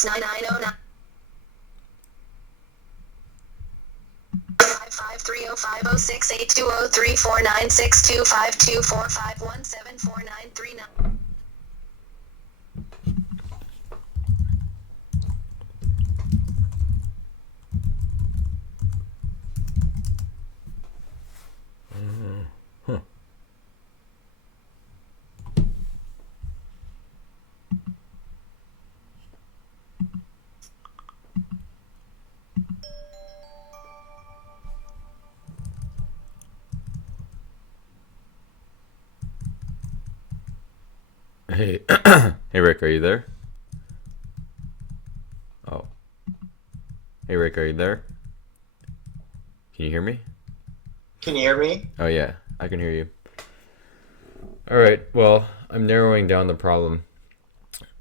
69909 553050682034962524521745939. Hey, hey Rick, are you there? Oh, hey Rick, are you there? Can you hear me? Can you hear me? Oh yeah, I can hear you. All right, well, I'm narrowing down the problem.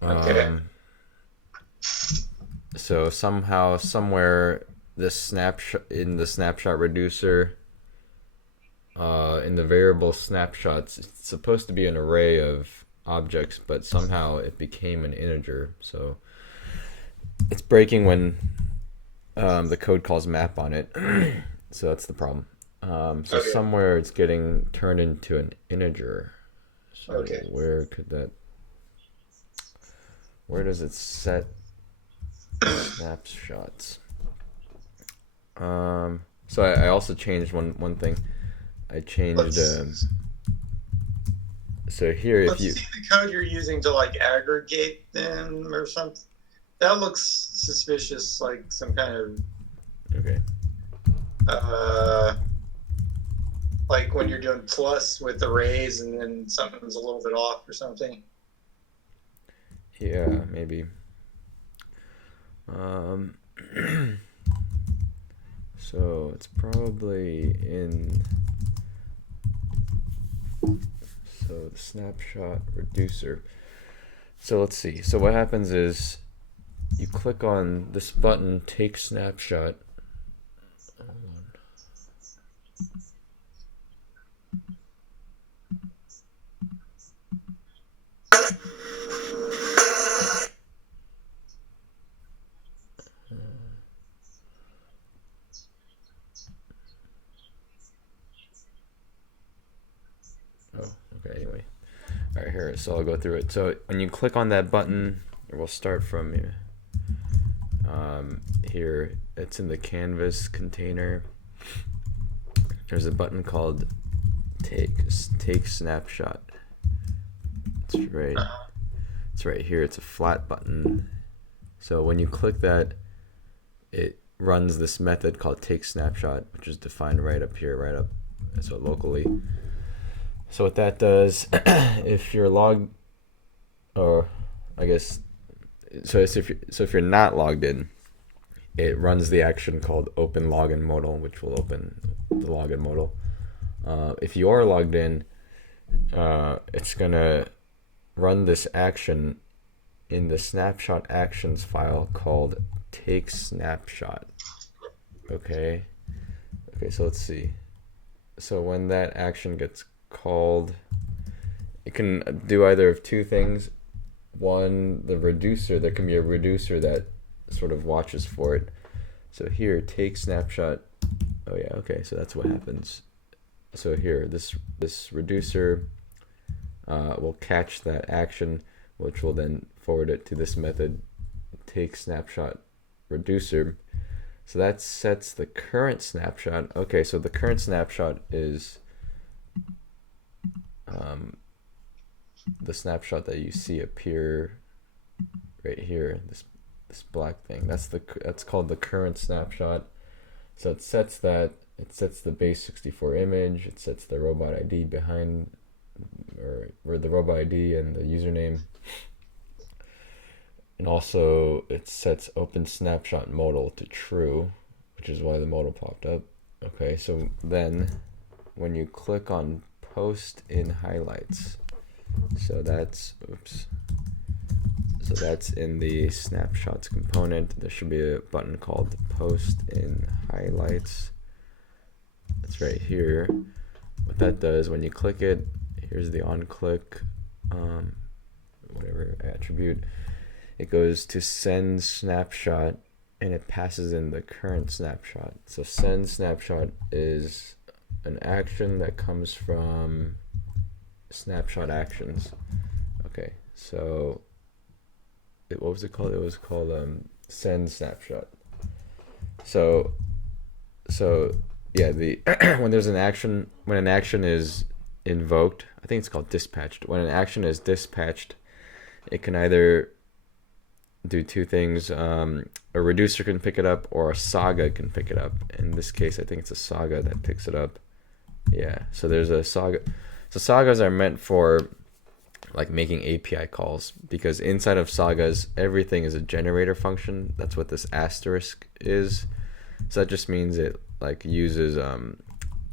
Okay. Um, so somehow, somewhere, this snapshot in the snapshot reducer, in the variable snapshots, it's supposed to be an array of objects, but somehow it became an integer. So it's breaking when the code calls map on it. So that's the problem. So Okay. somewhere it's getting turned into an integer. So Okay. where does it set snapshots? So I also changed one thing. I changed so here if Let's you see the code you're using to like aggregate them or something. That looks suspicious, like some kind of okay. like when you're doing plus with arrays and then something's a little bit off or something. Yeah, maybe. So it's probably in the snapshot reducer. So let's see. So what happens is you click on this button, take snapshot. Okay, anyway. All right, here, so I'll go through it. So when you click on that button, we'll start from here. Here, it's in the canvas container. There's a button called take snapshot. It's right here. It's a flat button. So when you click that, it runs this method called take snapshot, which is defined right up here, so locally. So what that does, if you're logged, or I guess, so if you're not logged in, it runs the action called open login modal, which will open the login modal. If you are logged in, it's gonna run this action in the snapshot actions file called take snapshot. Okay, so let's see. So when that action gets called, it can do either of two things. One, there can be a reducer that sort of watches for it. So here, take snapshot. Oh yeah, okay, so that's what happens. So here, this reducer will catch that action, which will then forward it to this method, take snapshot reducer. So that sets the current snapshot. Okay, so the current snapshot is the snapshot that you see appear right here, this black thing. That's called the current snapshot. So it sets the base 64 image, it sets the robot ID behind, or the robot ID and the username. And also it sets open snapshot modal to true, which is why the modal popped up. Okay, so then when you click on post in highlights, so that's in the snapshots component. There should be a button called post in highlights. It's right here. What that does, when you click it, here's the on click whatever attribute, it goes to send snapshot and it passes in the current snapshot. So send snapshot is an action that comes from snapshot actions. Okay, so what was it called? It was called send snapshot. So yeah, the when an action is invoked, I think it's called dispatched. When an action is dispatched, it can either do two things. A reducer can pick it up, or a saga can pick it up. In this case, I think it's a saga that picks it up. Yeah, so there's a saga. So sagas are meant for like making API calls, because inside of sagas, everything is a generator function. That's what this asterisk is. So that just means it like uses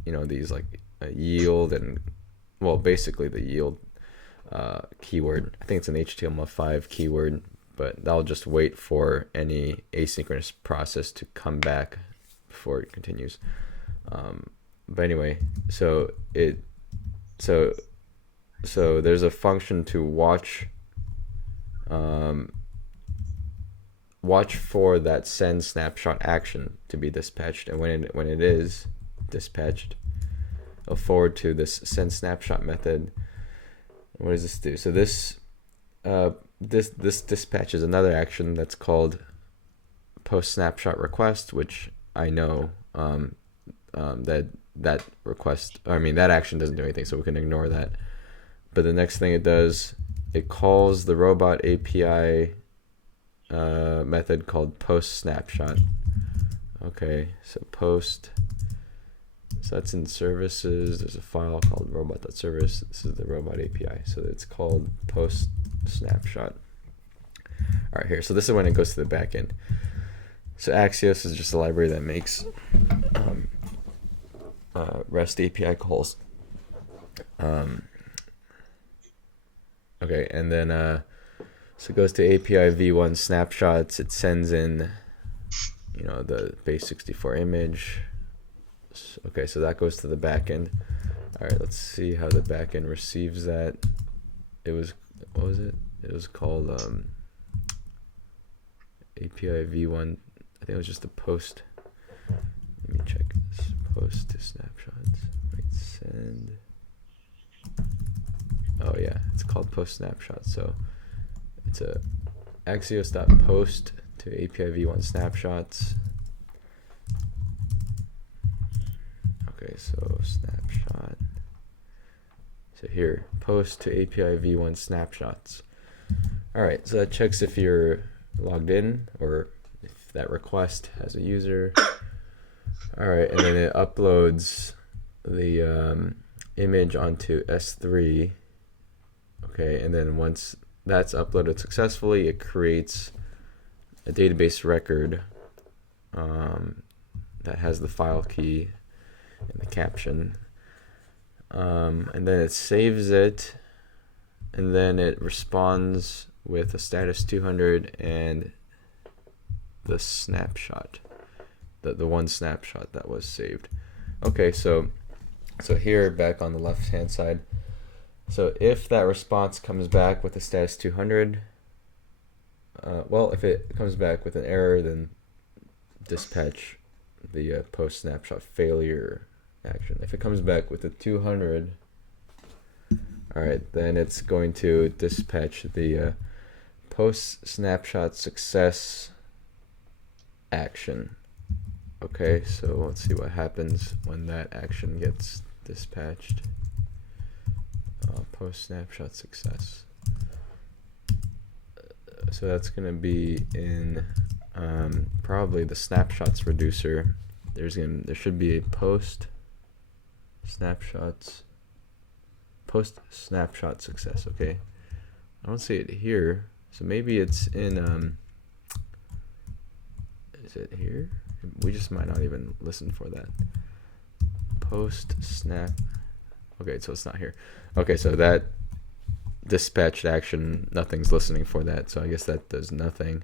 these like yield and, well, basically the yield keyword. I think it's an HTML5 keyword, but that'll just wait for any asynchronous process to come back before it continues. But anyway, so so there's a function to watch watch for that send snapshot action to be dispatched, and when it is dispatched, it'll forward to this send snapshot method. What does this do? So this this dispatches another action that's called post snapshot request, which I know that request, I mean that action doesn't do anything, so we can ignore that. But the next thing it does, it calls the robot API method called post snapshot. Okay, so post, so that's in services. There's a file called robot.service. This is the robot API, so it's called post snapshot. All right, here, so this is when it goes to the backend. So Axios is just a library that makes REST API calls. Okay, and then so it goes to API v1 snapshots. It sends in, you know, the base64 image. Okay, so that goes to the backend. All right, let's see how the backend receives that. It was, what was it? It was called API v1. I think it was just a post. Let me check this. Post to snapshots. Wait, send. Oh yeah, it's called post snapshot. So it's a axios.post to API v1 snapshots. Okay, so snapshot. So here, post to API v1 snapshots. All right, so that checks if you're logged in or if that request has a user. All right, and then it uploads the image onto S3. Okay, and then once that's uploaded successfully, it creates a database record that has the file key and the caption. And then it saves it, and then it responds with a status 200 and the snapshot, the one snapshot that was saved. Okay, so here back on the left hand side, so if that response comes back with a status 200, well, if it comes back with an error, then dispatch the post snapshot failure action. If it comes back with a 200, all right, then it's going to dispatch the post snapshot success action. Okay, so let's see what happens when that action gets dispatched. Post snapshot success. So that's going to be in probably the snapshots reducer. There should be a post snapshot success. Okay, I don't see it here, so maybe it's in is it here? We just might not even listen for that. Post snap. Okay, so it's not here. Okay, so that dispatched action, nothing's listening for that, so I guess that does nothing.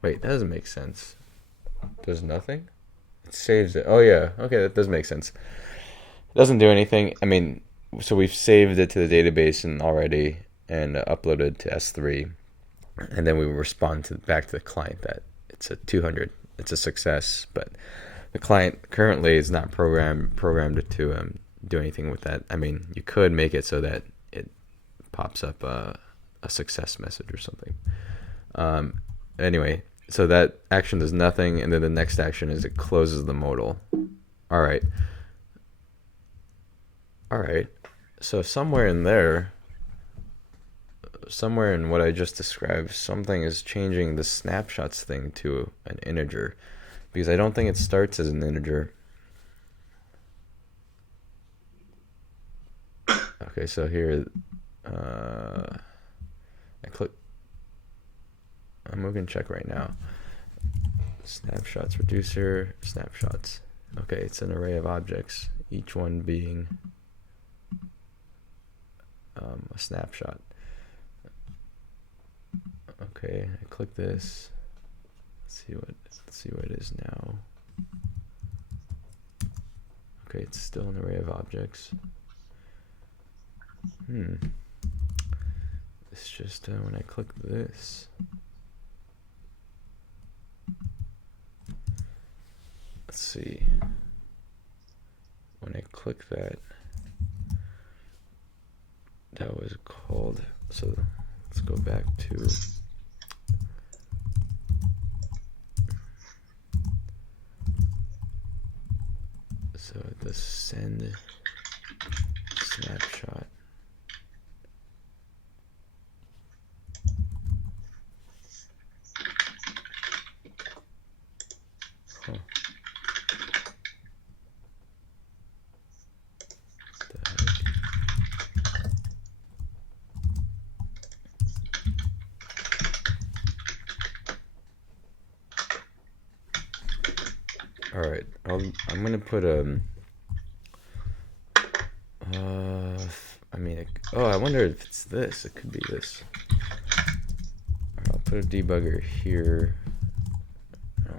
Wait, that doesn't make sense. Does nothing? It saves it. Oh yeah, okay, that does make sense. It doesn't do anything. I mean, so we've saved it to the database and already and uploaded to S3, and then we respond back to the client that it's a 200. It's a success, but the client currently is not programmed to do anything with that. I mean, you could make it so that it pops up a success message or something. Anyway, so that action does nothing, and then the next action is it closes the modal. All right. So somewhere in there, somewhere in what I just described, something is changing the snapshots thing to an integer, because I don't think it starts as an integer. Okay, so here, I click, I'm going to check right now. Snapshots reducer, snapshots. Okay, it's an array of objects, each one being a snapshot. Okay, I click this. Let's see what it is now. Okay, it's still an array of objects. It's just when I click this. Let's see. When I click that, that was called. So let's go back to. So the send snapshot. Huh. The heck? All right, I'm gonna put I mean, I wonder if it's this. It could be this. I'll put a debugger here.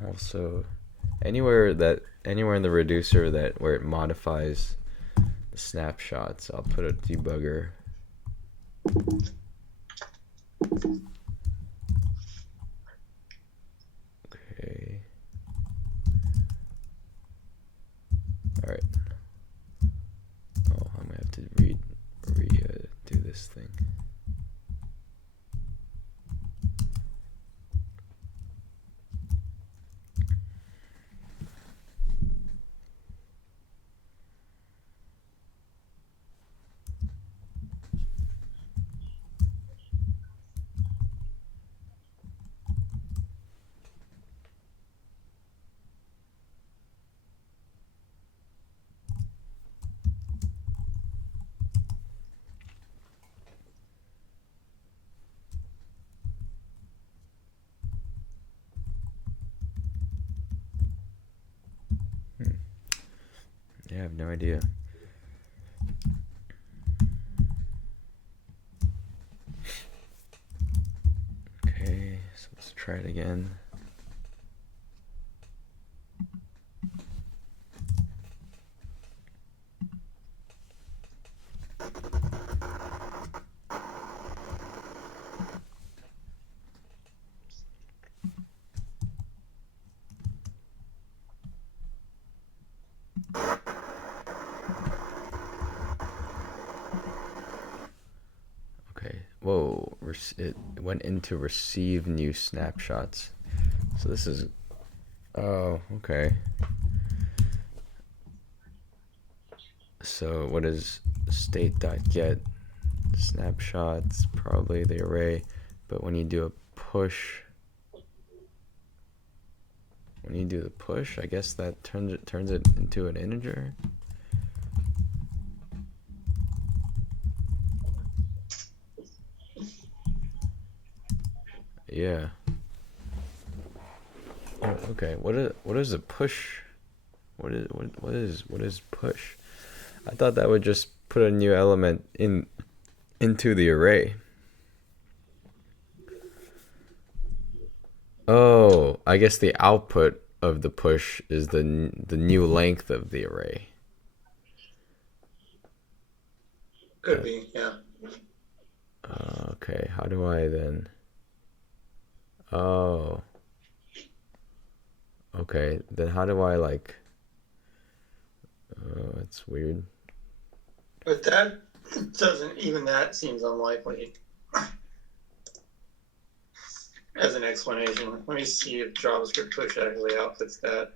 Also, anywhere in the reducer where it modifies the snapshots, I'll put a debugger. Okay. All right. Oh, I'm gonna have to do this thing. Yeah, I have no idea. Okay, so let's try it again. Whoa, it went into receive new snapshots. So this is, oh, okay. So what is state.get snapshots? Probably the array, but when you do a push, I guess that turns it into an integer. Yeah. Oh, okay. What is a push? What is push? I thought that would just put a new element into the array. Oh, I guess the output of the push is the new length of the array. Could be, yeah. Okay, how do I then? Oh. Okay, then how do I like? Oh, that's weird. But that that seems unlikely as an explanation. Let me see if JavaScript push actually outputs that.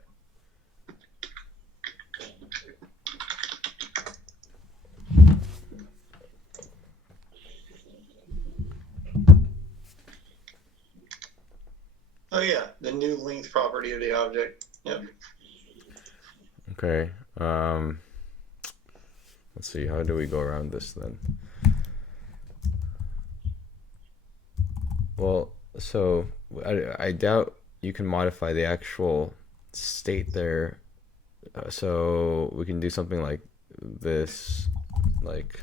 Oh yeah, the new length property of the object. Yep. Okay. Let's see. How do we go around this then? Well, so I doubt you can modify the actual state there. So we can do something like this, like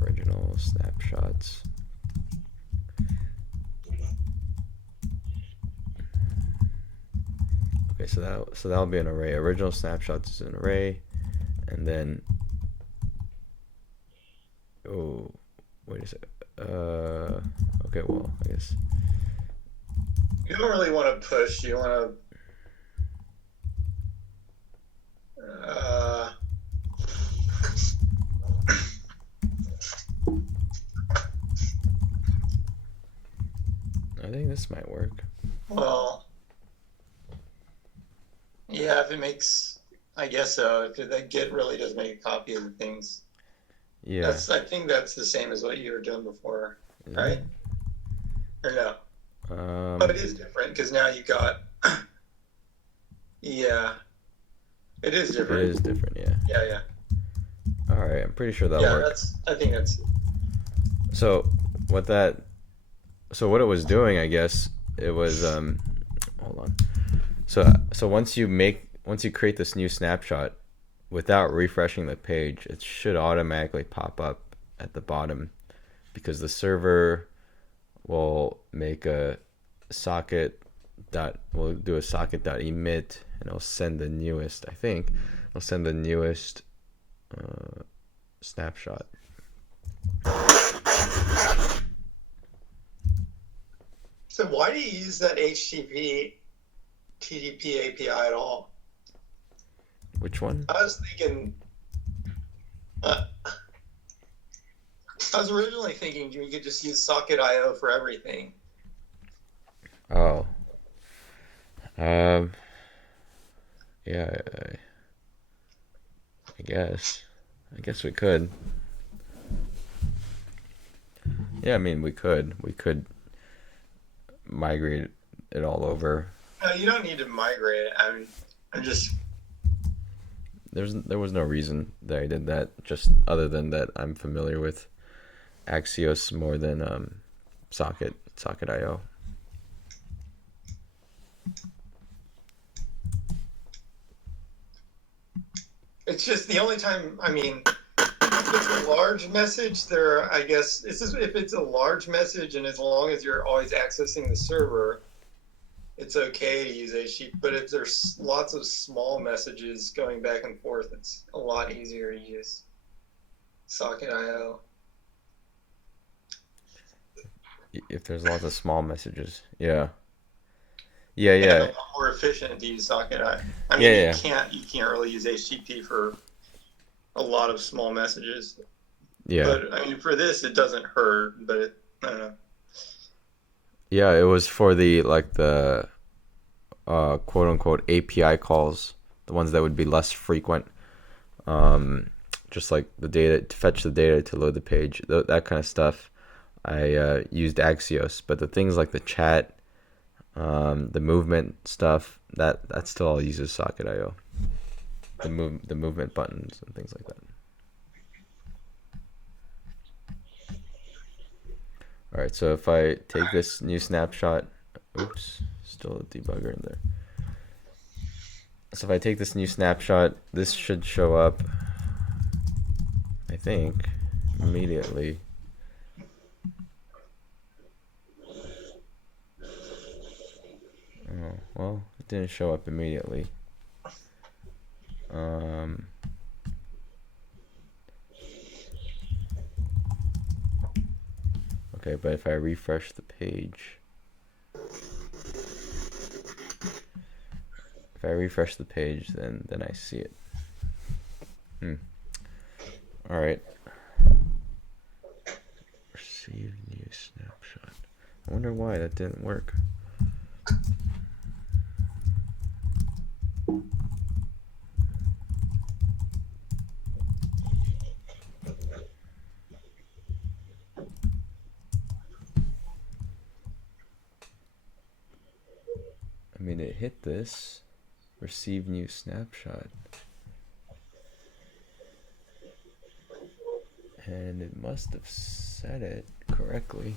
original snapshots. Okay, so that'll be an array. Original snapshots is an array, and then Oh, wait a sec. Okay, well, I guess. You don't really want to push. You want to. I think this might work. Well, yeah, if it makes, I guess so. If that Git really does make a copy of the things, Yeah. I think that's the same as what you were doing before, Is right? Or no? it? But it is different because now you got, yeah, it is It different. is different, yeah. Yeah. All right, I'm pretty sure that'll Yeah, work. I think that's, So what it was doing, I guess, it was hold on. So once you create this new snapshot without refreshing the page, it should automatically pop up at the bottom because the server will make a we'll do a socket.emit and it'll send the newest, I think, it'll send the newest snapshot. so why do you use that HTTP TDP API at all? Which one? I was thinking, I was originally thinking you could just use Socket.io for everything. Oh. Yeah, I guess we could. Yeah, I mean, we could migrate it all over. No, you don't need to migrate it. I'm just. There was no reason that I did that, just other than that I'm familiar with Axios more than Socket.io. It's just the only time. I mean, if it's a large message, I guess if it's a large message, and as long as you're always accessing the server, it's okay to use HTTP. But if there's lots of small messages going back and forth, it's a lot easier to use Socket.io. If there's lots of small messages, yeah. And a lot more efficient to use Socket.io. I mean, you can't really use HTTP for a lot of small messages. Yeah. But I mean, for this, it doesn't hurt. But I don't know. Yeah, it was for the quote unquote API calls, the ones that would be less frequent. Just like the data to fetch the data to load the page, that kind of stuff. I used Axios, but the things like the chat, the movement stuff, that still all uses Socket.io. The movement buttons and things like that. All right, so if I take this new snapshot, oops, still a debugger in there. So if I take this new snapshot, this should show up, I think, immediately. Oh, well, it didn't show up immediately. Okay, but if I refresh the page, then I see it. All right. Receive new snapshot. I wonder why that didn't work. I mean, it hit this. Receive new snapshot. And it must have set it correctly.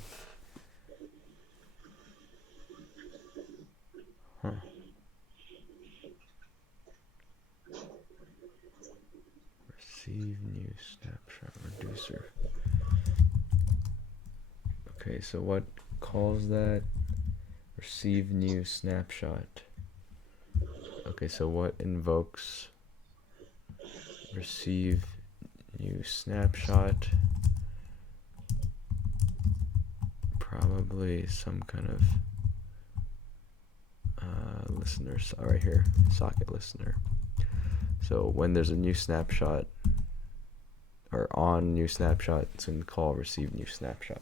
Huh. Receive new snapshot reducer. Okay, so what calls that? Receive new snapshot. Okay, so what invokes receive new snapshot? probably some kind of listener right here, socket listener. So when there's a new snapshot or on new snapshot, it's going to call receive new snapshot.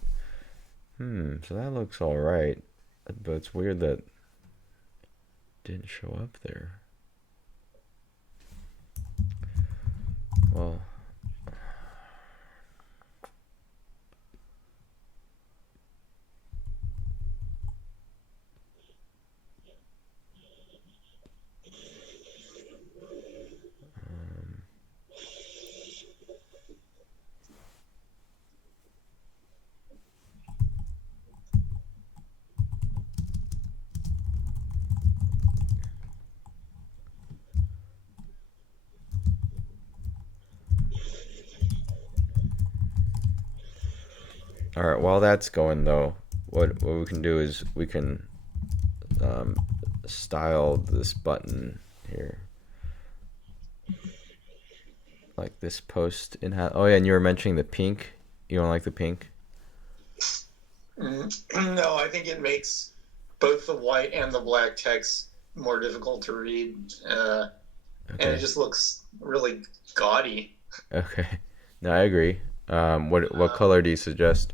So that looks all right, but it's weird that it didn't show up there. Well, all right, while that's going though, what we can do is we can style this button here, like this post in oh yeah, and you were mentioning the pink. You don't like the pink? No, I think it makes both the white and the black text more difficult to read, and it just looks really gaudy. Okay, no, I agree. What color do you suggest?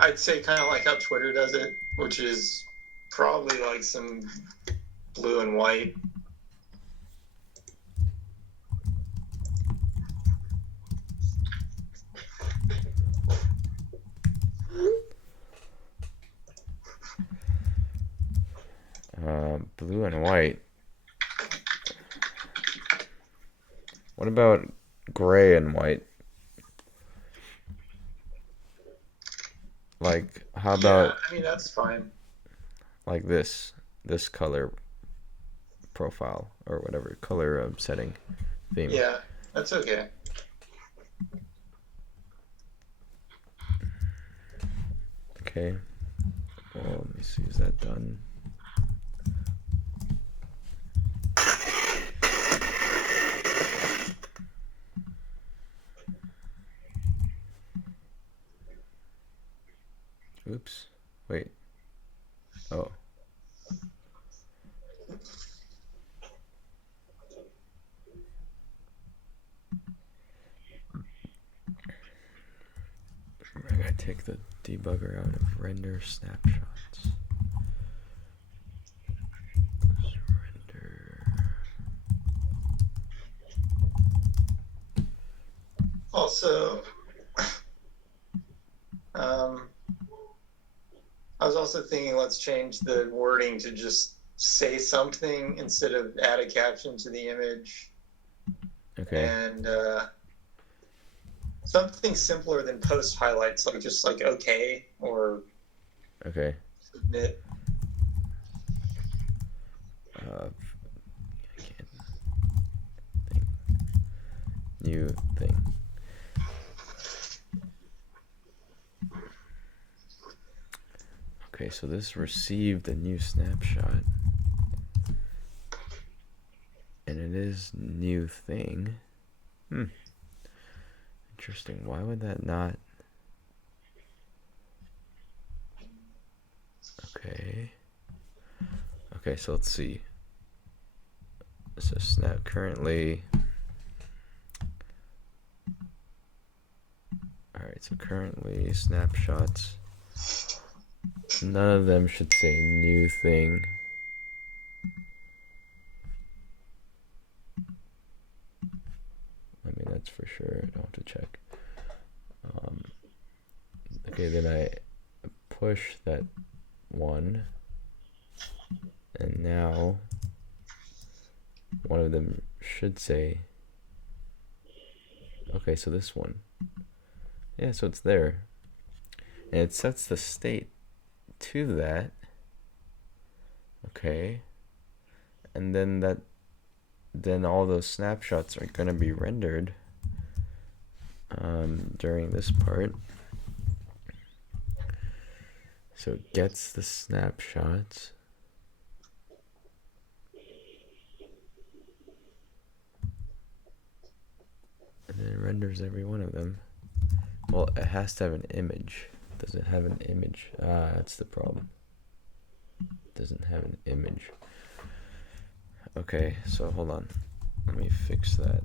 I'd say kind of like how Twitter does it, which is probably like some blue and white. Blue and white. What about gray and white? Like, how about? I mean, that's fine. Like this color profile or whatever color setting theme. Yeah, that's okay. Okay. Well, let me see. Is that done? Oops. Wait. Oh. I gotta take the debugger out of render snapshots. Render. Also, I was also thinking let's change the wording to just say something instead of add a caption to the image. Okay. And something simpler than post highlights, like just like okay or Okay. submit. I can't think. New thing. Okay, so this received a new snapshot. And it is new thing. Interesting. Why would that not? Okay. Okay, so let's see. So snap currently. Alright, so currently snapshots. None of them should say new thing. I mean, that's for sure. I don't have to check. Okay, then I push that one. And now one of them should say, okay, so this one. Yeah, so it's there. And it sets the state to that. Okay. And then all those snapshots are going to be rendered during this part. So it gets the snapshots. it renders every one of them. Well, it has to have an image. Does it have an image? Ah, that's the problem. It doesn't have an image. Okay, so hold on. Let me fix that.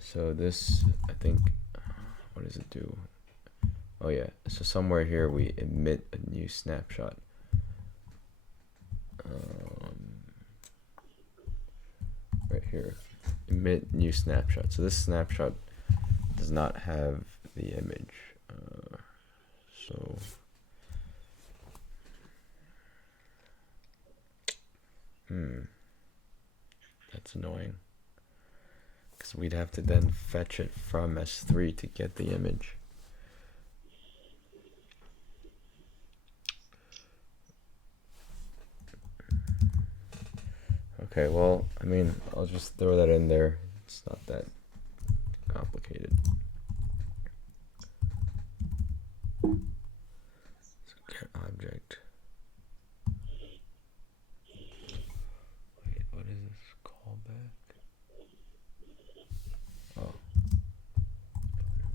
So this, I think, what does it do? Oh yeah, so somewhere here we emit a new snapshot. Right here, emit new snapshot. So this snapshot does not have the image. So that's annoying, because we'd have to then fetch it from S3 to get the image. Okay, well, I mean, I'll just throw that in there. It's not that complicated. So get object. Wait, what is this callback? Oh.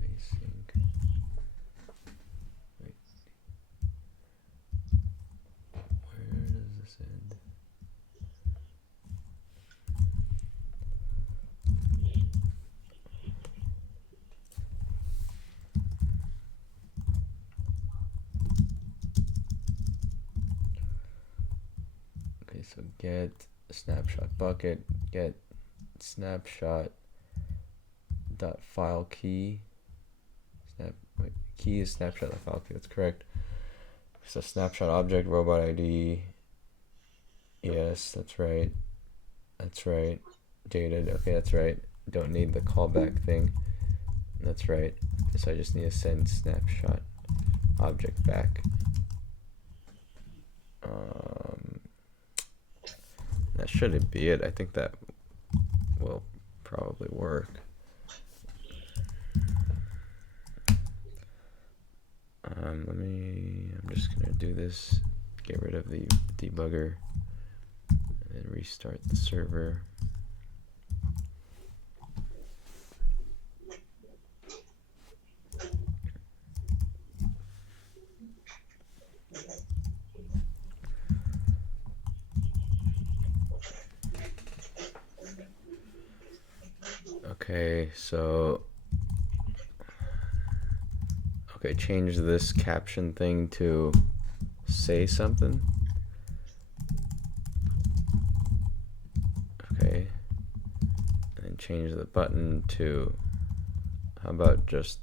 Async. Wait. Where does this end? Okay, so get snapshot bucket, get snapshot dot file key. Key is snapshot dot file key. That's correct. So snapshot object robot ID. Yes, that's right. That's right. Dated. Okay, that's right. Don't need the callback thing. That's right. So I just need to send snapshot object back. That shouldn't be it. I think that will probably work. I'm just gonna do this, get rid of the debugger, and then restart the server. Okay, so change this caption thing to say something. Okay, and change the button to how about just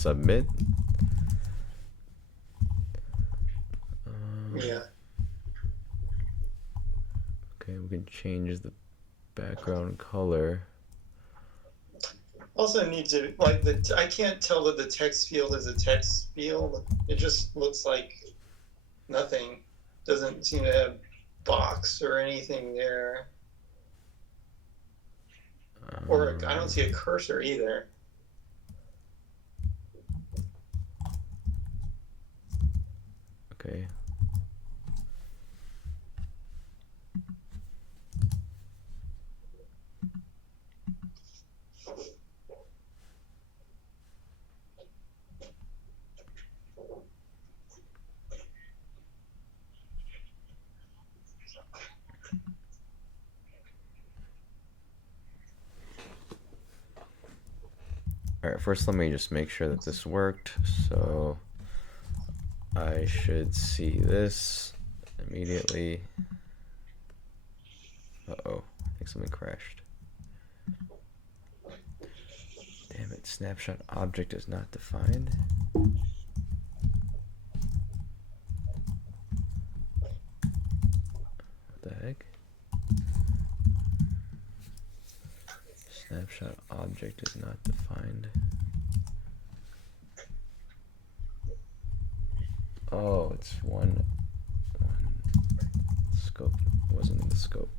submit? Yeah. Okay, we can change the background color. Also need to, like, I can't tell that the text field is a text field. It just looks like nothing. Doesn't seem to have box or anything there. Or I don't see a cursor either. Okay. Alright, first let me just make sure that this worked. So I should see this immediately. Uh-oh, I think something crashed. Damn it, snapshot object is not defined. What the heck? Snapshot object is not defined. Oh, it's one scope. It wasn't in the scope.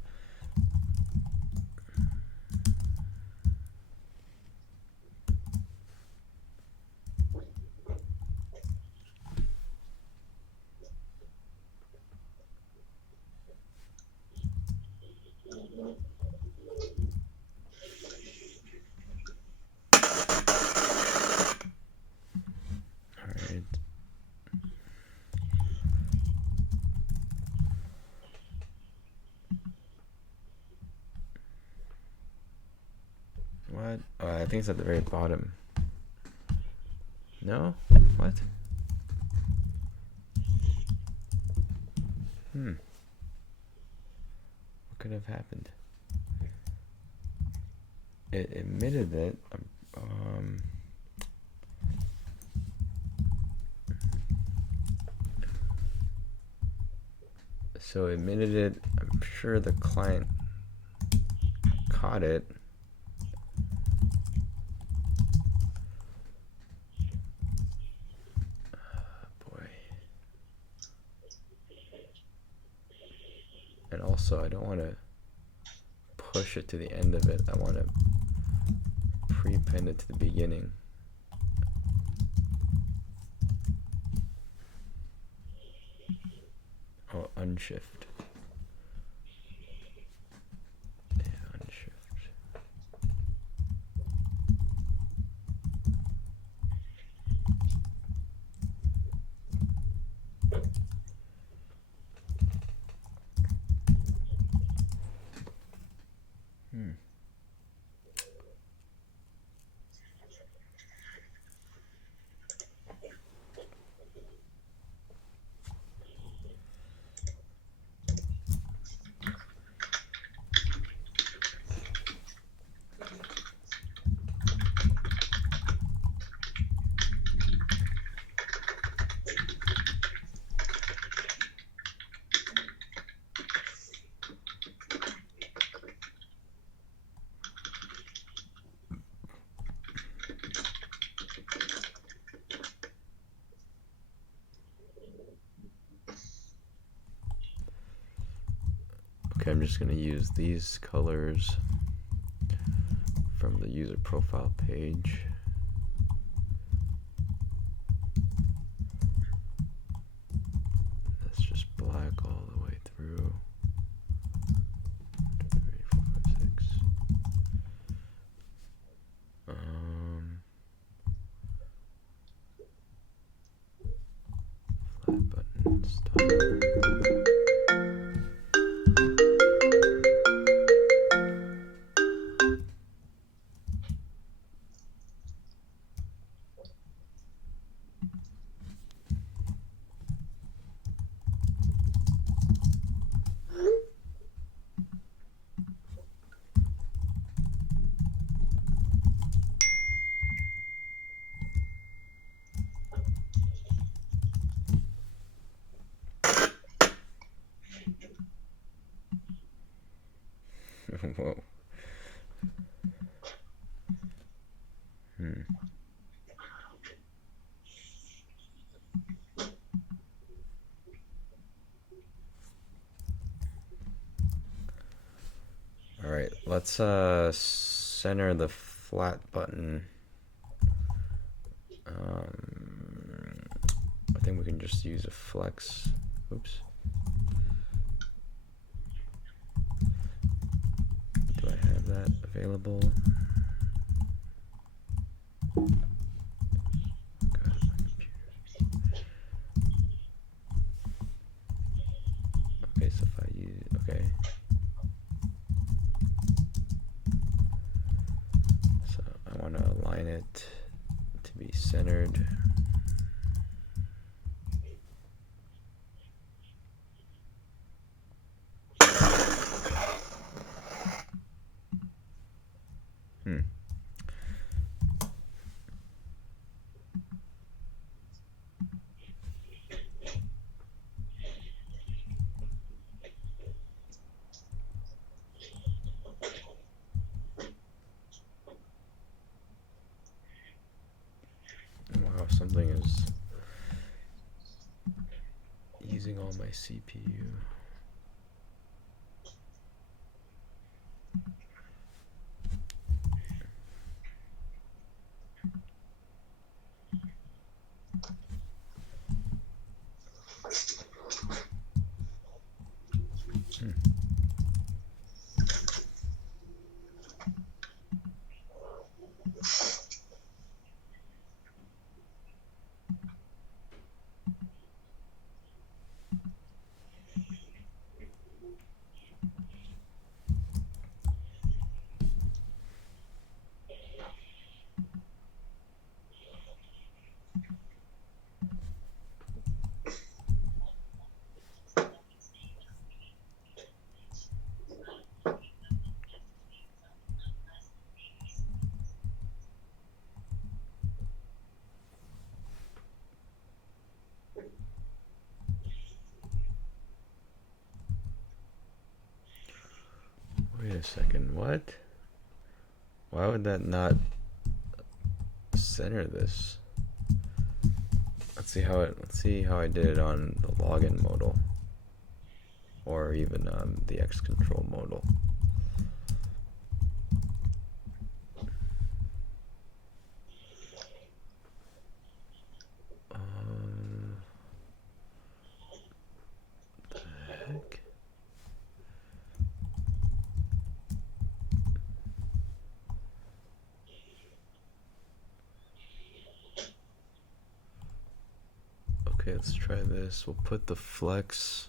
think it's at the very bottom. No? What? What could have happened? It emitted it. So it emitted it. I'm sure the client caught it. And also, I don't want to push it to the end of it. I want to prepend it to the beginning. Oh, unshift. Yeah, unshift. Okay, I'm just going to use these colors from the user profile page. That's just black all the way through. 2, 3, 4, 5, 6. Flat button, style. Whoa. All right, let's center the flat button. I think we can just use a flex. Oops. Do I have that available? God, my computer. Okay, so if I use, okay. So I want to align it to be centered. Wow, something is using all my CPU. a second. What? Why would that not center this? Let's see how I did it on the login modal, or even the X control modal. What the heck? Okay, let's try this. We'll put the flex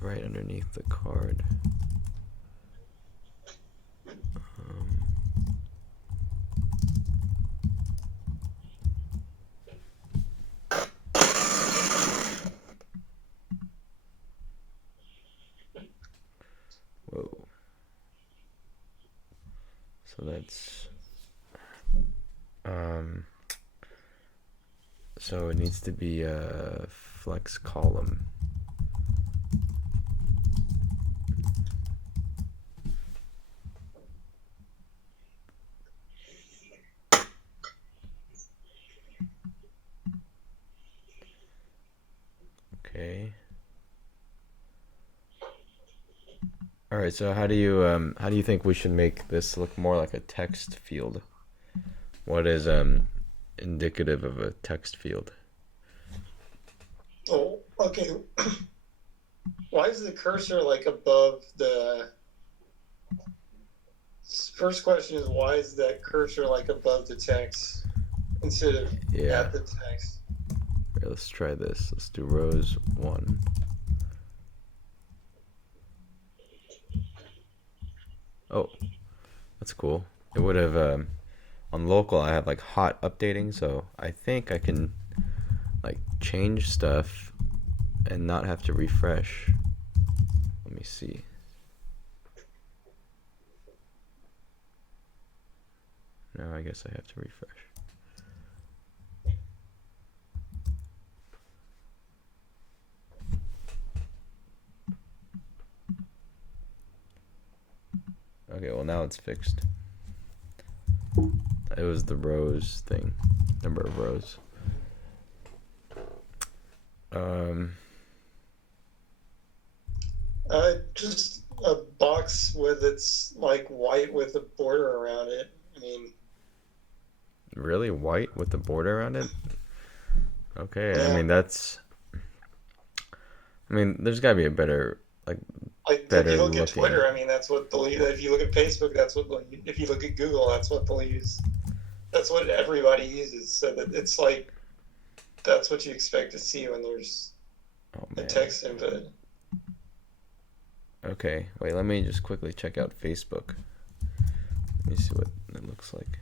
right underneath the card. Whoa. So that's so it needs to be a flex column. Okay. All right, so how do you think we should make this look more like a text field? What is indicative of a text field? Oh, okay. Why is the cursor like above the... First question is, why is that cursor like above the text instead of at the text? All right, let's try this. Let's do rows 1. Oh, that's cool. It would have on local I have like hot updating, so I think I can like change stuff and not have to refresh. Let me see. No, I guess I have to refresh. Okay, well now it's fixed. It was the rows thing, number of rows. Just a box with it's like white with a border around it. I mean, really white with the border around it? Okay, yeah. I mean, there's gotta be a better, like if you look looking. at Twitter, I mean, that's what they'll use. If you look at Facebook, that's what they'll use. If you look at Google, that's what they'll use. That's what everybody uses. So that it's like, that's what you expect to see when there's a text input. Okay, wait, let me just quickly check out Facebook. Let me see what it looks like.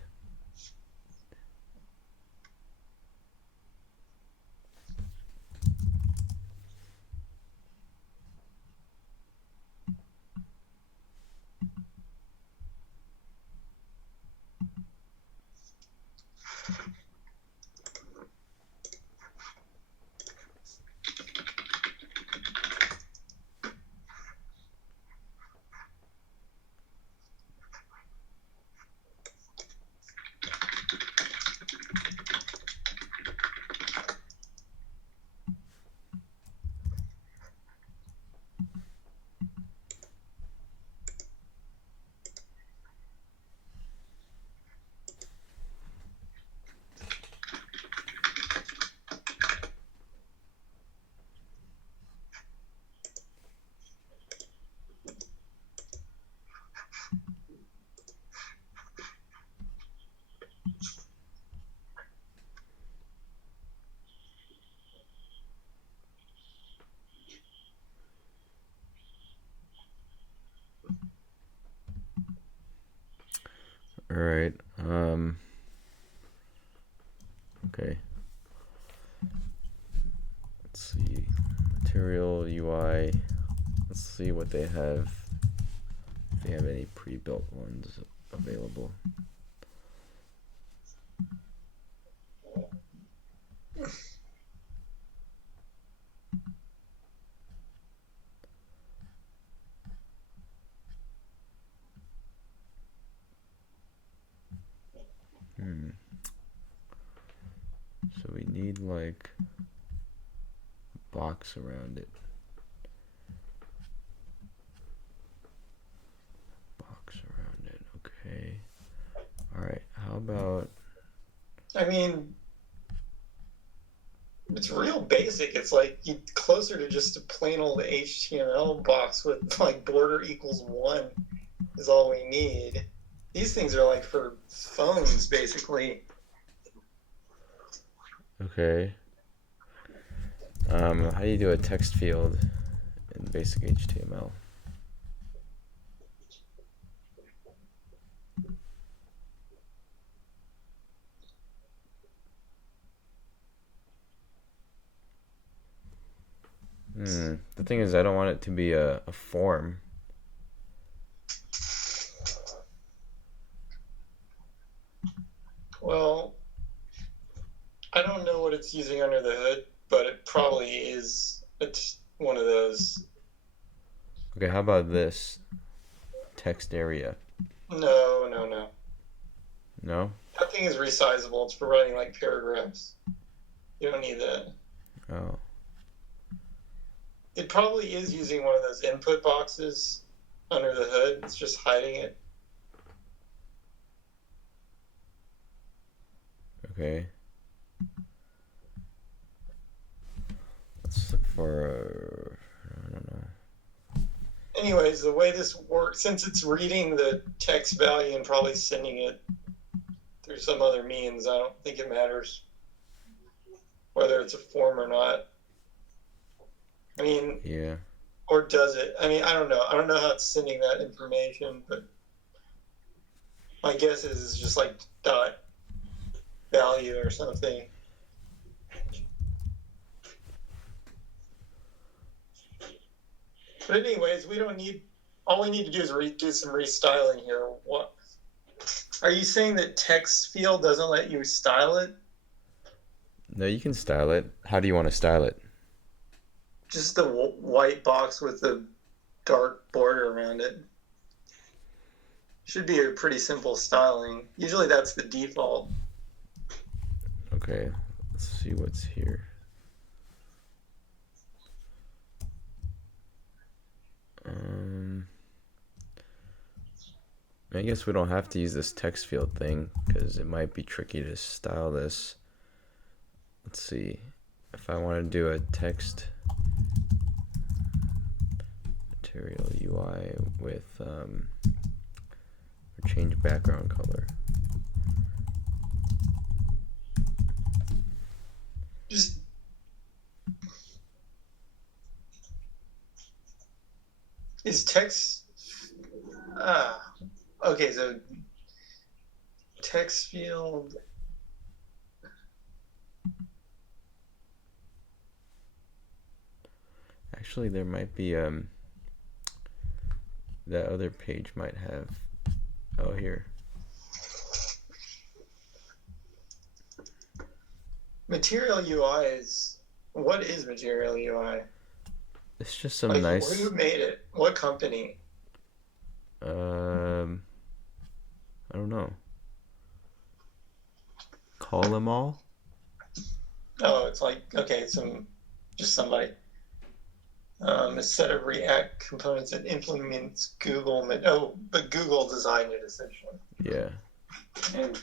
All right. Okay. Let's see. Material UI. Let's see what they have. If they have any pre-built ones available. like a box around it. Box around it. Okay. All right. How about? I mean, it's real basic. It's like closer to just a plain old HTML box with like border equals 1 is all we need. These things are like for phones, basically. Okay. How do you do a text field in basic HTML? The thing is, I don't want it to be a form. Well, I don't know what it's using under the hood, but it probably is one of those. Okay, how about this? Text area. No. No? That thing is resizable. It's for writing like paragraphs. You don't need that. Oh. It probably is using one of those input boxes under the hood. It's just hiding it. Okay. Let's look for, I don't know. Anyways, the way this works, since it's reading the text value and probably sending it through some other means, I don't think it matters whether it's a form or not. I mean, Yeah. or does it? I mean, I don't know. I don't know how it's sending that information, but my guess is it's just like dot value or something. But anyways, we don't need. All we need to do is do some restyling here. What are you saying that text field doesn't let you style it? No, you can style it. How do you want to style it? Just the white box with the dark border around it. Should be a pretty simple styling. Usually that's the default. Okay, let's see what's here. I guess we don't have to use this text field thing because it might be tricky to style this. Let's see. If I want to do a text material UI with or change background color. Just is text okay, so text field. Actually, there might be that other page might have. Oh, here. Material UI is what is Material UI? It's just some like, nice. Who made it? What company? I don't know. Call them all. Oh, it's like okay, just somebody. A set of React components that implements Google. But Google designed it essentially. Yeah. And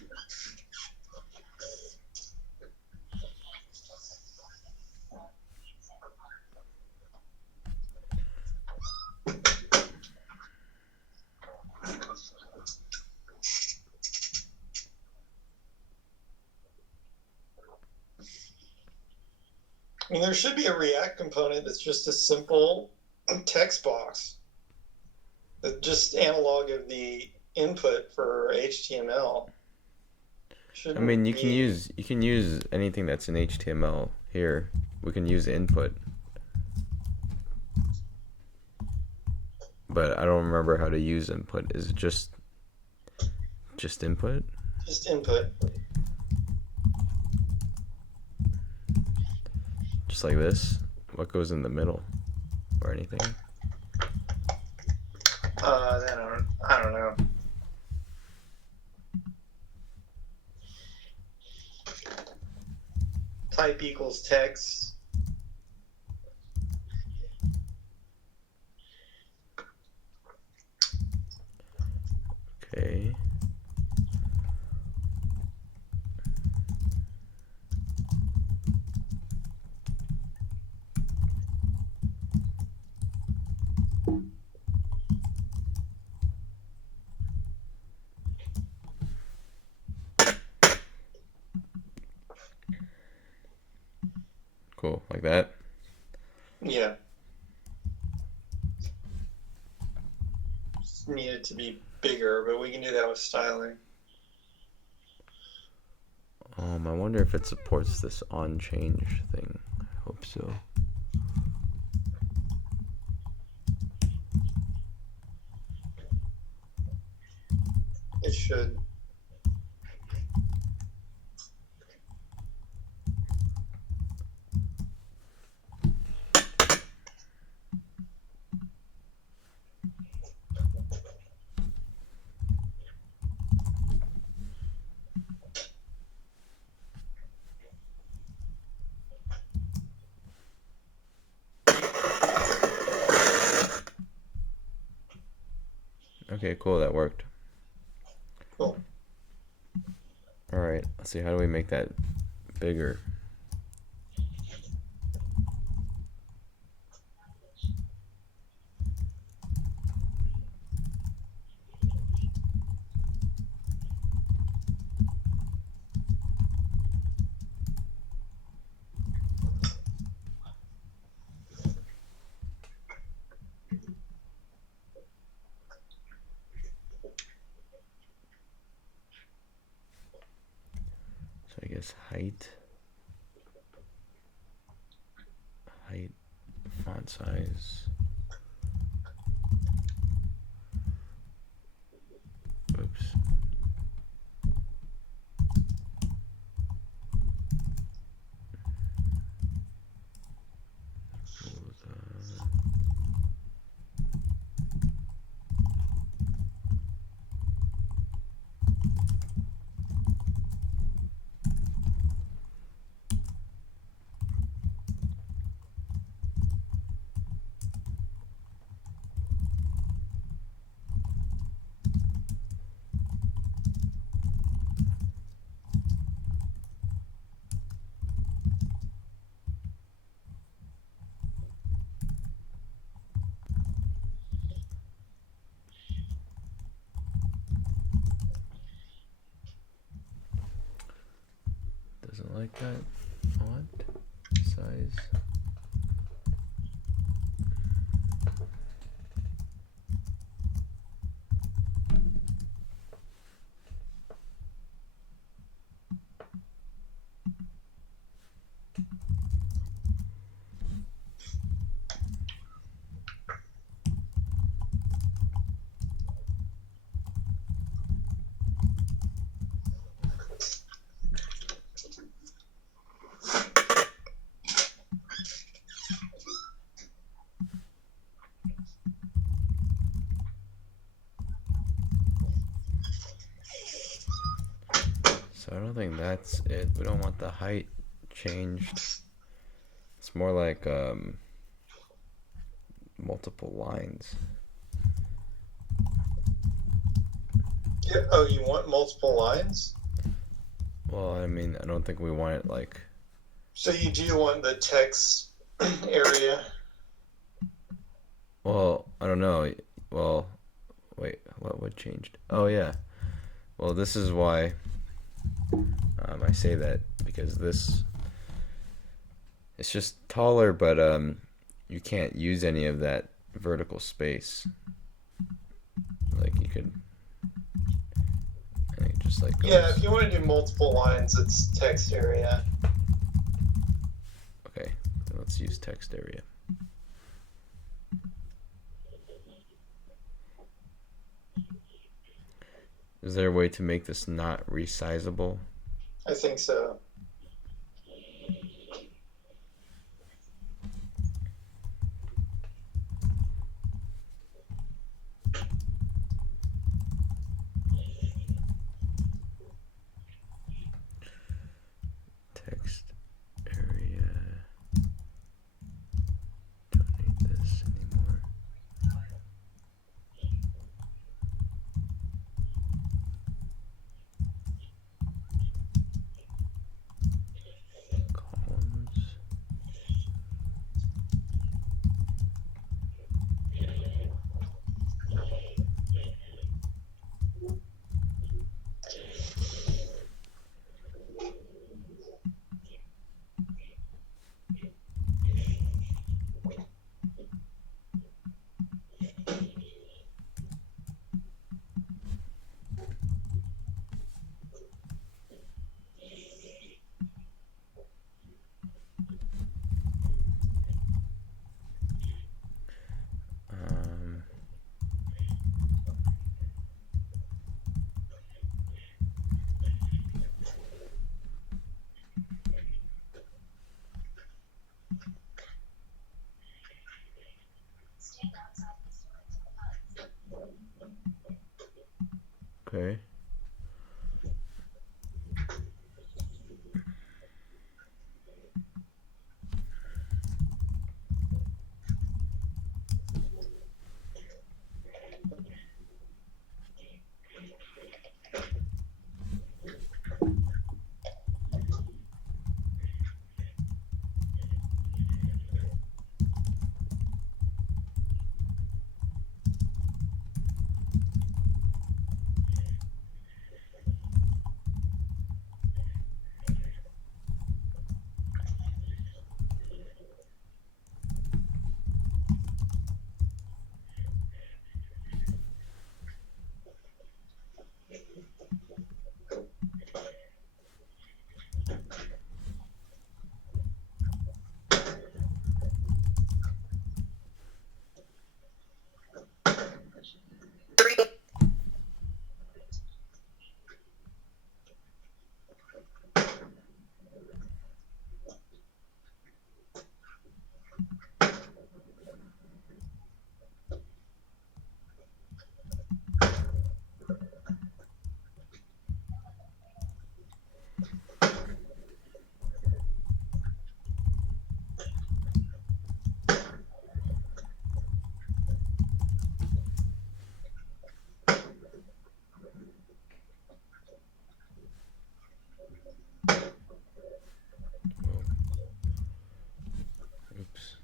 I mean, there should be a React component that's just a simple text box, that's just analog of the input for HTML. I mean, you can use anything that's in HTML here. We can use input, but I don't remember how to use input. Is it just input? Just input. Just like this? What goes in the middle? Or anything? I don't know. type equals text. Okay. Cool, like that. Yeah. Just need it to be bigger, but we can do that with styling. I wonder if it supports this on change thing. I hope so. It should. Okay, cool, that worked. Cool. Alright, let's see, how do we make that bigger? So I guess height, font size. Oops. Doesn't like that font size. So I don't think that's it. We don't want the height changed. It's more like multiple lines. Yeah. Oh, you want multiple lines? Well, I mean, I don't think we want it like. So you do want the text area? Well, I don't know. Well, wait, what changed? Oh yeah. Well, this is why I say that, because this it's just taller, but you can't use any of that vertical space. Like you could, and it just like goes. Yeah, if you want to do multiple lines, it's text area. Okay, then let's use text area. Is there a way to make this not resizable? I think so. Text Okay. Three. Oops.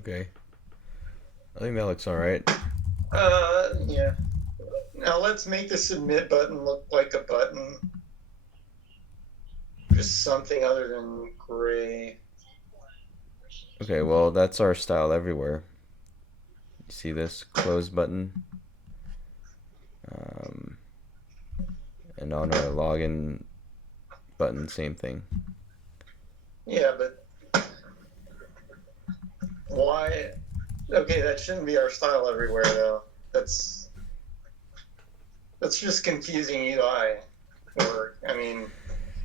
Okay. I think that looks all right. Yeah. Now let's make the submit button look like a button. Just something other than gray. Okay, well, that's our style everywhere. You see this close button? Um, and on our login button, same thing. Yeah, but why? Okay, that shouldn't be our style everywhere, though. That's just confusing UI work. I mean,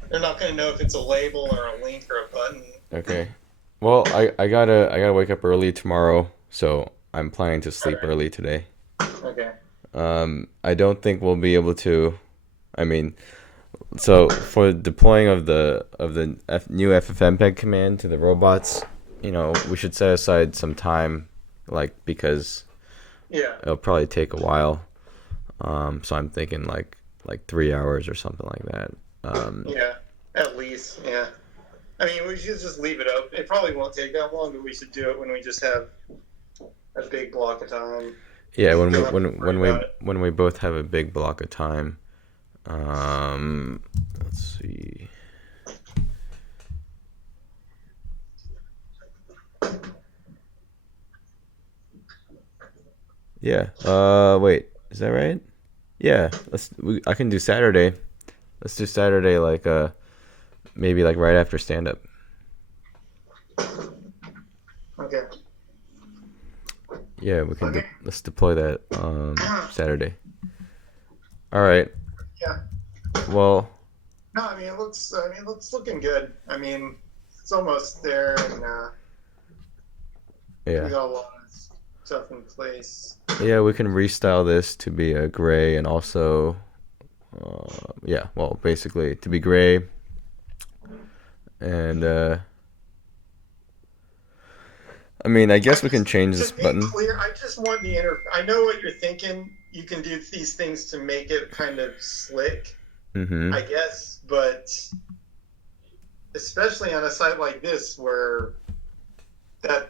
they're not going to know if it's a label or a link or a button. Okay. Well, I gotta wake up early tomorrow, so I'm planning to sleep early today. Okay. I don't think we'll be able to. I mean, so for deploying of the new FFmpeg command to the robots, we should set aside some time, like because Yeah. it'll probably take a while. So I'm thinking like 3 hours or something like that. Yeah. At least. Yeah. I mean, we should just leave it up. It probably won't take that long, but we should do it when we just have a big block of time. Yeah, when we Don't have to worry about it. when we both have a big block of time. Let's see. Yeah. Wait. Is that right? Yeah. I can do Saturday. Let's do Saturday maybe like right after stand up. Okay. Yeah, we can Okay. let's deploy that Saturday. All right. Yeah. Well, No, I mean it's looking good. I mean, it's almost there, and we yeah. got a lot of stuff in place. Yeah, we can restyle this to be a gray and also, yeah, well, basically to be gray. And, I mean, I guess we can change this To be button. clear, I just want the I know what you're thinking. You can do these things to make it kind of slick, Mm-hmm. I guess, but especially on a site like this where that,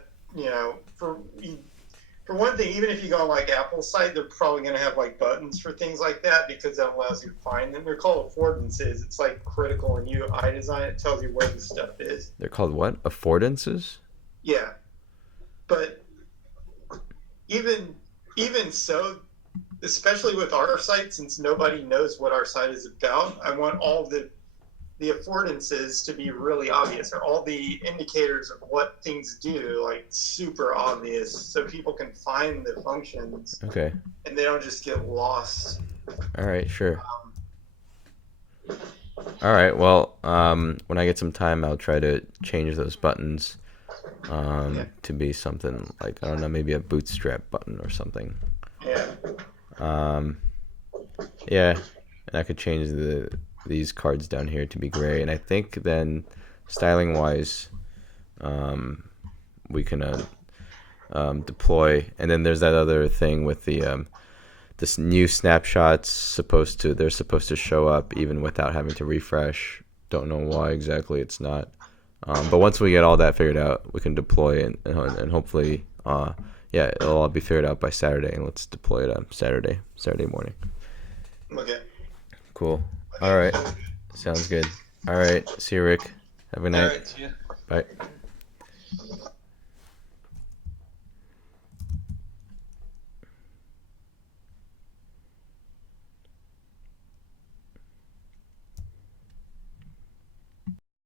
for one thing, even if you go on like Apple's site, they're probably going to have like buttons for things like that because that allows you to find them. They're called affordances. It's like critical in UI design. It tells you where the stuff is. They're called what? Affordances? Yeah, but even so, especially with our site, since nobody knows what our site is about, I want all the affordances to be really obvious, or all the indicators of what things do, like super obvious, so people can find the functions Okay. and they don't just get lost. All right, sure. All right, well, when I get some time, I'll try to change those buttons to be something like, I don't know, maybe a bootstrap button or something. Yeah. Yeah, and I could change these cards down here to be gray, and I think then styling wise, we can deploy, and then there's that other thing with the this new snapshots they're supposed to show up even without having to refresh. Don't know why exactly it's not, but once we get all that figured out, we can deploy and hopefully yeah, it'll all be figured out by Saturday, and let's deploy it on Saturday morning. Okay. Cool. All right. Sounds good. All right. See you, Rick. Have a good night. All right. See ya. Bye.